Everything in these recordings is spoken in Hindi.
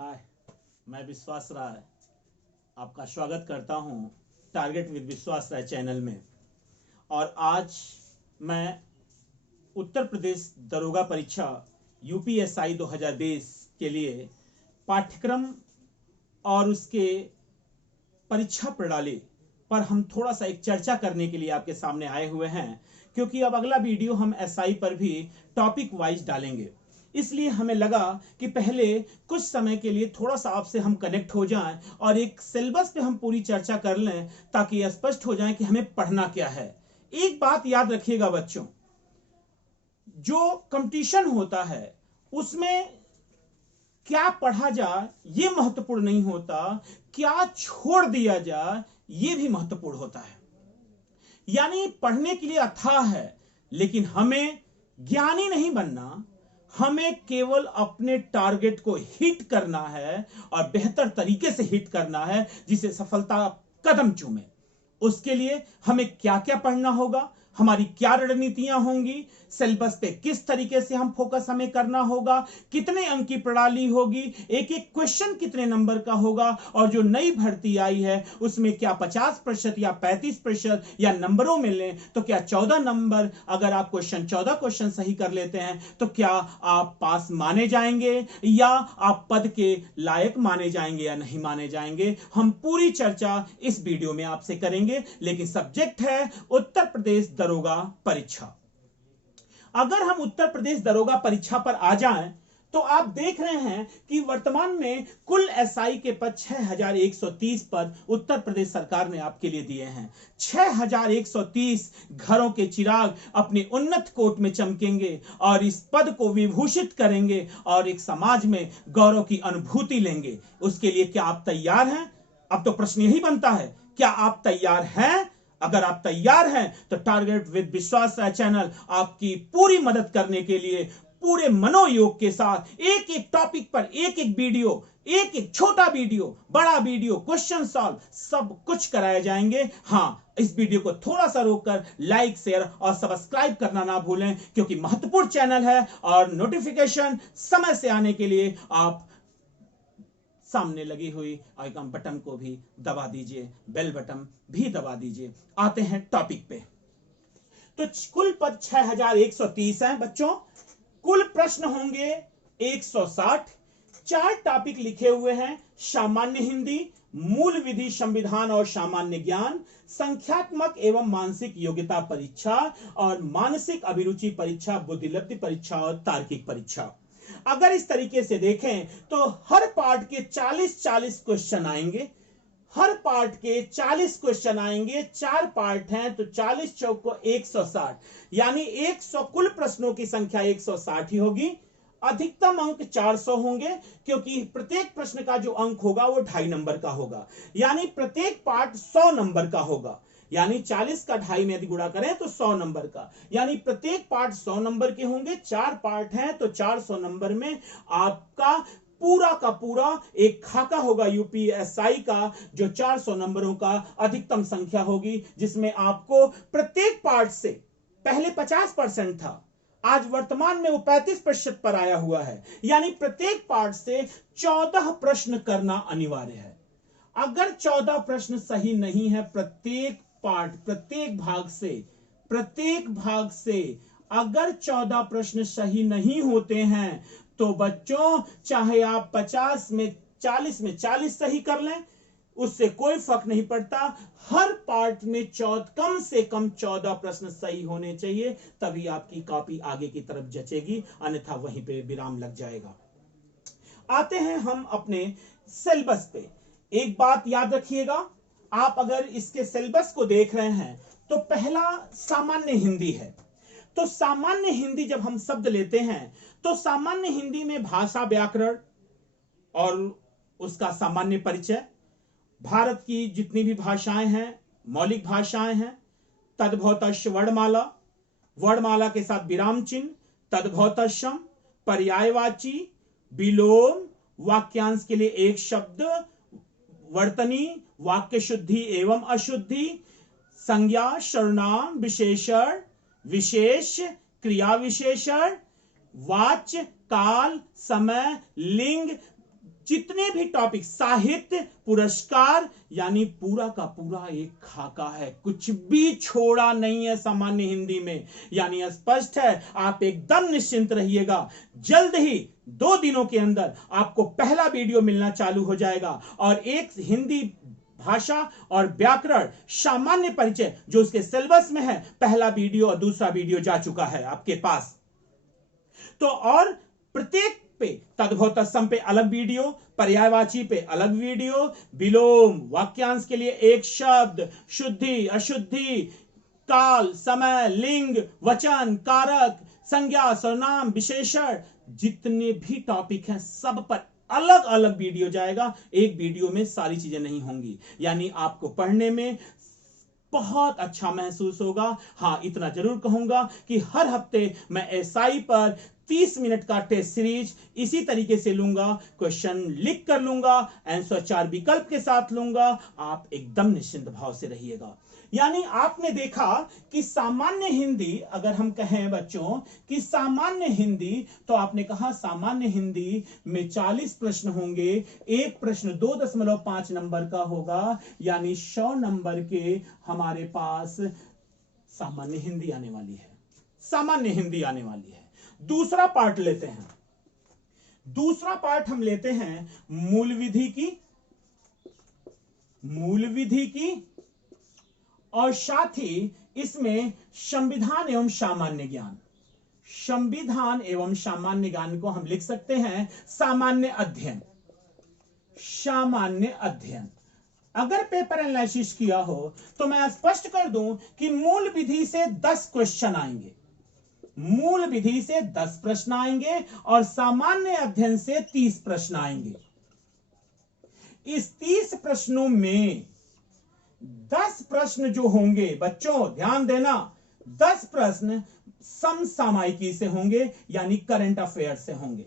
हाय, मैं विश्वास राय आपका स्वागत करता हूं टारगेट विद विश्वास राय चैनल में। और आज मैं उत्तर प्रदेश दरोगा परीक्षा यूपीएसआई 2020 के लिए पाठ्यक्रम और उसके परीक्षा प्रणाली पर हम थोड़ा सा एक चर्चा करने के लिए आपके सामने आए हुए हैं, क्योंकि अब अगला वीडियो हम एसआई पर भी टॉपिक वाइज डालेंगे। इसलिए हमें लगा कि पहले कुछ समय के लिए थोड़ा सा आपसे हम कनेक्ट हो जाएं और एक सिलेबस पे हम पूरी चर्चा कर लें, ताकि यह स्पष्ट हो जाए कि हमें पढ़ना क्या है। एक बात याद रखिएगा बच्चों, जो कंपटीशन होता है उसमें क्या पढ़ा जाए ये महत्वपूर्ण नहीं होता, क्या छोड़ दिया जाए ये भी महत्वपूर्ण होता है। यानी पढ़ने के लिए अथाह है, लेकिन हमें ज्ञानी नहीं बनना, हमें केवल अपने टारगेट को हिट करना है और बेहतर तरीके से हिट करना है, जिसे सफलता कदम चूमे। उसके लिए हमें क्या क्या पढ़ना होगा, हमारी क्या रणनीतियां होंगी, सिलेबस पे किस तरीके से हम फोकस हमें करना होगा, कितने अंक की प्रणाली होगी, एक एक क्वेश्चन कितने नंबर का होगा, और जो नई भर्ती आई है उसमें क्या 50% या 35% या नंबरों में लें तो क्या 14 नंबर, अगर आप 14 क्वेश्चन सही कर लेते हैं तो क्या आप पास माने जाएंगे या आप पद के लायक माने जाएंगे या नहीं माने जाएंगे। हम पूरी चर्चा इस वीडियो में आपसे करेंगे, लेकिन सब्जेक्ट है उत्तर प्रदेश दरोगा परीक्षा। अगर हम उत्तर प्रदेश दरोगा परीक्षा पर आ जाएं तो आप देख रहे हैं कि वर्तमान में कुल एसआई के पद 6130 पद उत्तर प्रदेश सरकार ने आपके लिए दिए हैं। 6130 घरों के चिराग अपने उन्नत कोट में चमकेंगे और इस पद को विभूषित करेंगे और एक समाज में गौरव की अनुभूति लेंगे। उसके लिए क्या आप तैयार हैं? अब तो प्रश्न यही बनता है, क्या आप तैयार हैं? अगर आप तैयार हैं तो टारगेट विद विश्वास राय चैनल आपकी पूरी मदद करने के लिए पूरे मनोयोग के साथ एक एक टॉपिक पर एक एक वीडियो, एक एक छोटा वीडियो, बड़ा वीडियो, क्वेश्चन सॉल्व, सब कुछ कराए जाएंगे। हाँ, इस वीडियो को थोड़ा सा रोककर लाइक, शेयर और सब्सक्राइब करना ना भूलें, क्योंकि महत्वपूर्ण चैनल है और नोटिफिकेशन समय से आने के लिए आप सामने लगी हुई आइकन बटन को भी दबा दीजिए, बेल बटन भी दबा दीजिए। आते हैं टॉपिक पे। तो कुल पद 6130 हैं बच्चों। कुल प्रश्न होंगे 160। 4 टॉपिक लिखे हुए हैं: सामान्य हिंदी, मूल विधि, संविधान और सामान्य ज्ञान, संख्यात्मक एवं मानसिक योग्यता परीक्षा और मानसिक अभिरुचि परीक्षा, बुद्धिलब्धि परीक्षा और तार्किक परीक्षा। अगर इस तरीके से देखें तो हर पार्ट के 40-40 क्वेश्चन आएंगे। हर पार्ट के 40 क्वेश्चन आएंगे। 4 पार्ट हैं तो 40 चौक को 160, यानी 100 कुल प्रश्नों की संख्या 160 ही होगी। अधिकतम अंक 400 होंगे, क्योंकि प्रत्येक प्रश्न का जो अंक होगा वो 2.5 नंबर का होगा, यानी प्रत्येक पार्ट 100 नंबर का होगा। यानी 40 का 2.5 में यदि गुणा करें तो 100 नंबर का, यानी प्रत्येक पार्ट 100 नंबर के होंगे। 4 पार्ट हैं तो 400 नंबर में आपका पूरा का पूरा एक खाका होगा यूपीएसआई का, जो 400 नंबरों का अधिकतम संख्या होगी, जिसमें आपको प्रत्येक पार्ट से पहले 50% था, आज वर्तमान में वो 35% पर आया हुआ है, यानी प्रत्येक पार्ट से 14 प्रश्न करना अनिवार्य है। अगर 14 प्रश्न सही नहीं है प्रत्येक पार्ट, प्रत्येक भाग से अगर 14 प्रश्न सही नहीं होते हैं तो बच्चों, चाहे आप 40 में 40 सही कर लें, उससे कोई फर्क नहीं पड़ता। हर पार्ट में कम से कम 14 प्रश्न सही होने चाहिए, तभी आपकी कॉपी आगे की तरफ जचेगी, अन्यथा वहीं पे विराम लग जाएगा। आते हैं हम अपने सिलेबस पे। एक बात याद रखिएगा, आप अगर इसके सिलेबस को देख रहे हैं तो पहला सामान्य हिंदी है। तो सामान्य हिंदी जब हम शब्द लेते हैं तो सामान्य हिंदी में भाषा, व्याकरण और उसका सामान्य परिचय, भारत की जितनी भी भाषाएं हैं, मौलिक भाषाएं हैं, तद्भवतश्च वर्णमाला, वर्णमाला के साथ विराम चिन्ह, तद्भवतश्चम, पर्यायवाची, विलोम, वाक्यांश के लिए एक शब्द, वर्तनी, वाक्य शुद्धि एवं अशुद्धि, संज्ञा, सर्वनाम, विशेषण, विशेष, क्रिया विशेषण, वाच्य, काल, समय, लिंग, जितने भी टॉपिक, साहित्य पुरस्कार, यानी पूरा का पूरा एक खाका है, कुछ भी छोड़ा नहीं है सामान्य हिंदी में। यानी स्पष्ट है, आप एकदम निश्चिंत रहिएगा। जल्द ही 2 दिनों के अंदर आपको पहला वीडियो मिलना चालू हो जाएगा, और एक हिंदी भाषा और व्याकरण सामान्य परिचय जो उसके सिलेबस में है, पहला वीडियो और दूसरा वीडियो जा चुका है आपके पास। तो और प्रत्येक पे तद्भव तत्सम पे अलग वीडियो, पर्यायवाची पे अलग वीडियो, विलोम, वाक्यांश के लिए एक शब्द, शुद्धि अशुद्धि, काल, समय, लिंग, वचन, कारक, संज्ञा, सर्वनाम, विशेषण, जितने भी टॉपिक हैं सब पर अलग अलग वीडियो जाएगा। एक वीडियो में सारी चीजें नहीं होंगी, यानी आपको पढ़ने में बहुत अच्छा महसूस होगा। हां, इतना जरूर कहूंगा कि हर हफ्ते मैं एसआई पर 30 मिनट का टेस्ट सीरीज इसी तरीके से लूंगा, क्वेश्चन लिख कर लूंगा, आंसर 4 विकल्प के साथ लूंगा। आप एकदम निश्चिंत भाव से रहिएगा। यानी आपने देखा कि सामान्य हिंदी, अगर हम कहें बच्चों कि सामान्य हिंदी, तो आपने कहा सामान्य हिंदी में 40 प्रश्न होंगे, एक प्रश्न 2.5 नंबर का होगा, यानी 100 नंबर के हमारे पास सामान्य हिंदी आने वाली है, सामान्य हिंदी आने वाली है। दूसरा पार्ट लेते हैं, दूसरा पार्ट हम लेते हैं मूल विधि की और साथ ही इसमें संविधान एवं सामान्य ज्ञान, संविधान एवं सामान्य ज्ञान को हम लिख सकते हैं सामान्य अध्ययन, सामान्य अध्ययन। अगर पेपर एनालिसिस किया हो तो मैं स्पष्ट कर दूं कि मूल विधि से 10 क्वेश्चन आएंगे, मूल विधि से 10 प्रश्न आएंगे और सामान्य अध्ययन से 30 प्रश्न आएंगे। इस 30 प्रश्नों में 10 प्रश्न जो होंगे बच्चों ध्यान देना, 10 प्रश्न समसामयिकी से होंगे, यानी करंट अफेयर से होंगे।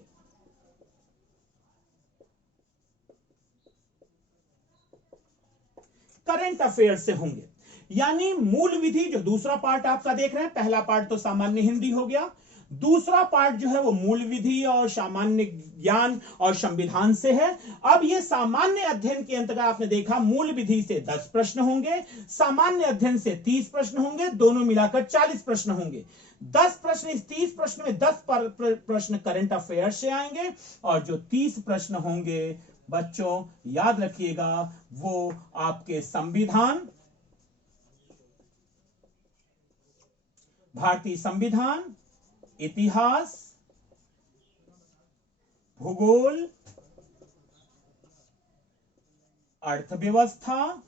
करंट अफेयर से होंगे, यानी मूल विधि जो दूसरा पार्ट आपका देख रहे हैं, पहला पार्ट तो सामान्य हिंदी हो गया, दूसरा पार्ट जो है वो मूल विधि और सामान्य ज्ञान और संविधान से है। अब ये सामान्य अध्ययन के अंतर्गत आपने देखा मूल विधि से 10 प्रश्न होंगे, सामान्य अध्ययन से 30 प्रश्न होंगे, दोनों मिलाकर 40 प्रश्न होंगे। 10 प्रश्न, इस 30 प्रश्न में 10 प्रश्न करंट अफेयर से आएंगे, और जो 30 प्रश्न होंगे बच्चों याद रखिएगा वो आपके संविधान, भारतीय संविधान, इतिहास, भूगोल, अर्थव्यवस्था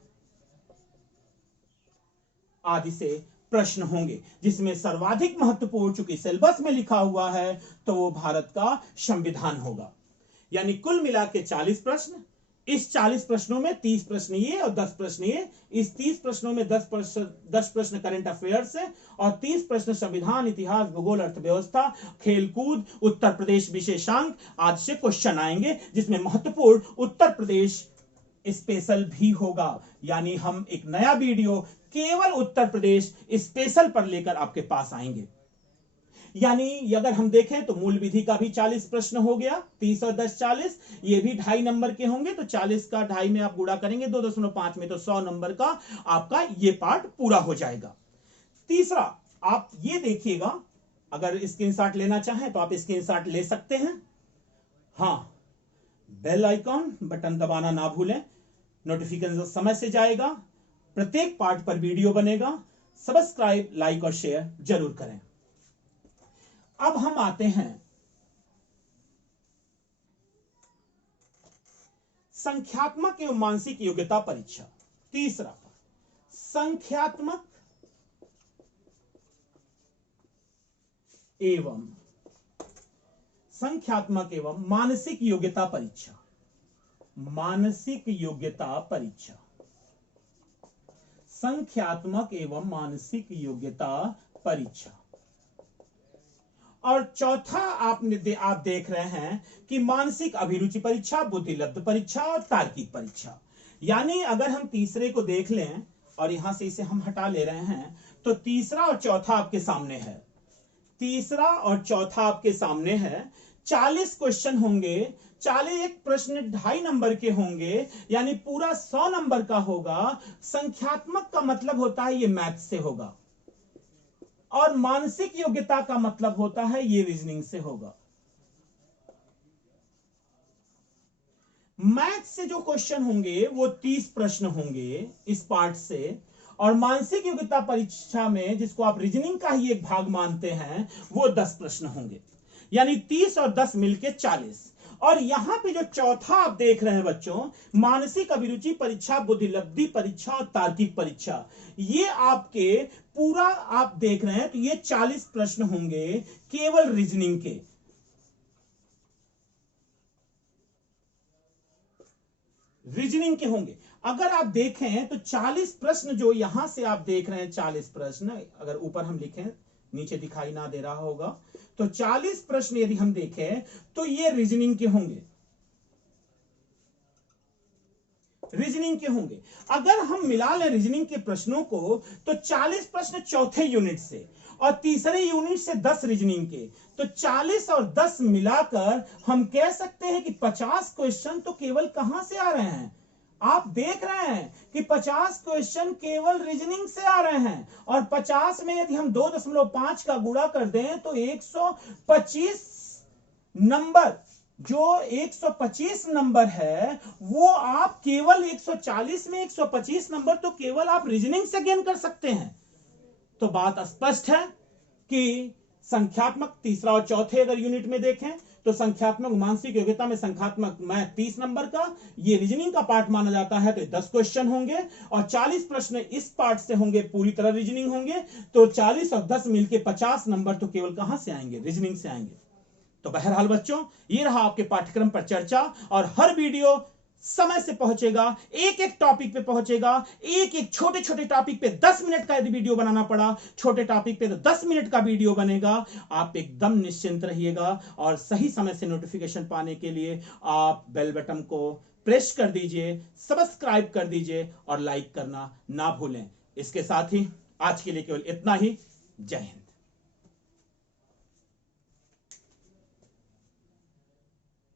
आदि से प्रश्न होंगे, जिसमें सर्वाधिक महत्वपूर्ण चूंकि सिलेबस में लिखा हुआ है तो वो भारत का संविधान होगा। यानी कुल मिला के 40 प्रश्न, इस 40 प्रश्नों में 30 प्रश्न ये और 10 प्रश्न ये, इस 30 प्रश्नों में 10 प्रश्न करंट अफेयर्स से और 30 प्रश्न संविधान, इतिहास, भूगोल, अर्थव्यवस्था, खेलकूद, उत्तर प्रदेश विशेषांक आदि से क्वेश्चन आएंगे, जिसमें महत्वपूर्ण उत्तर प्रदेश स्पेशल भी होगा। यानी हम एक नया वीडियो केवल उत्तर प्रदेश स्पेशल पर लेकर आपके पास आएंगे। यानी अगर हम देखें तो मूल विधि का भी 40 प्रश्न हो गया, 30 और 10 40, ये भी 2.5 नंबर के होंगे, तो 40 का 2.5 में आप गुणा करेंगे 2.5 में, तो 100 नंबर का आपका ये पार्ट पूरा हो जाएगा। तीसरा आप ये देखिएगा, अगर स्क्रीनशॉट लेना चाहें तो आप स्क्रीनशॉट ले सकते हैं। हाँ, बेल आइकॉन बटन दबाना ना भूलें, नोटिफिकेशन समय से जाएगा, प्रत्येक पार्ट पर वीडियो बनेगा, सब्सक्राइब, लाइक और शेयर जरूर करें। अब हम आते हैं संख्यात्मक एवं मानसिक योग्यता परीक्षा। तीसरा संख्यात्मक एवं मानसिक योग्यता परीक्षा, मानसिक योग्यता परीक्षा, संख्यात्मक एवं मानसिक योग्यता परीक्षा। और चौथा आप देख रहे हैं कि मानसिक अभिरुचि परीक्षा, बुद्धिलब्ध परीक्षा और तार्किक परीक्षा। यानी अगर हम तीसरे को देख लें और यहां से इसे हम हटा ले रहे हैं, तो तीसरा और चौथा आपके सामने है, तीसरा और चौथा आपके सामने है। 40 क्वेश्चन होंगे, 40 प्रश्न 2.5 नंबर के होंगे, यानी पूरा 100 नंबर का होगा। संख्यात्मक का मतलब होता है ये मैथ से होगा, और मानसिक योग्यता का मतलब होता है ये रीजनिंग से होगा। मैथ से जो क्वेश्चन होंगे वो 30 प्रश्न होंगे इस पार्ट से, और मानसिक योग्यता परीक्षा में, जिसको आप रीजनिंग का ही एक भाग मानते हैं, वो 10 प्रश्न होंगे, यानी 30 और 10 मिलके 40। और यहां पे जो चौथा आप देख रहे हैं बच्चों, मानसिक अभिरुचि परीक्षा, बुद्धिलब्धि परीक्षा और तार्किक परीक्षा, ये आपके पूरा आप देख रहे हैं तो ये 40 प्रश्न होंगे केवल रीजनिंग के। रीजनिंग के होंगे। अगर आप देखें तो 40 प्रश्न जो यहां से आप देख रहे हैं, 40 प्रश्न, अगर ऊपर हम लिखें, नीचे दिखाई ना दे रहा होगा, तो 40 प्रश्न यदि हम देखें तो ये रीजनिंग के होंगे, रीजनिंग के होंगे। अगर हम मिला लें रीजनिंग के प्रश्नों को तो 40 प्रश्न चौथे यूनिट से और तीसरे यूनिट से 10 रीजनिंग के, तो 40 और 10 मिलाकर हम कह सकते हैं कि 50 क्वेश्चन तो केवल कहां से आ रहे हैं, आप देख रहे हैं कि 50 क्वेश्चन केवल रीजनिंग से आ रहे हैं। और 50 में यदि हम 2.5 का गुणा कर दें तो 125 नंबर, जो 125 नंबर है वो आप केवल 140 में 125 नंबर तो केवल आप रीजनिंग से गेन कर सकते हैं। तो बात स्पष्ट है कि संख्यात्मक तीसरा और चौथे अगर यूनिट में देखें तो संख्यात्मक मानसिक योग्यता में संख्यात्मक मैथ 30 नंबर का, ये रीजनिंग का पार्ट माना जाता है, तो 10 क्वेश्चन होंगे और 40 प्रश्न इस पार्ट से होंगे, पूरी तरह रीजनिंग होंगे। तो 40 और 10 मिलके 50 नंबर तो केवल कहां से आएंगे, रीजनिंग से आएंगे। तो बहरहाल बच्चों, ये रहा आपके पाठ्यक्रम पर चर्चा, और हर वीडियो समय से पहुंचेगा, एक एक टॉपिक पे पहुंचेगा, एक एक छोटे छोटे टॉपिक पे 10 मिनट का यदि वीडियो बनाना पड़ा, छोटे टॉपिक पे तो 10 मिनट का वीडियो बनेगा। आप एकदम निश्चिंत रहिएगा, और सही समय से नोटिफिकेशन पाने के लिए आप बेल बटन को प्रेस कर दीजिए, सब्सक्राइब कर दीजिए और लाइक करना ना भूलें। इसके साथ ही आज के लिए केवल इतना ही। जय हिंद।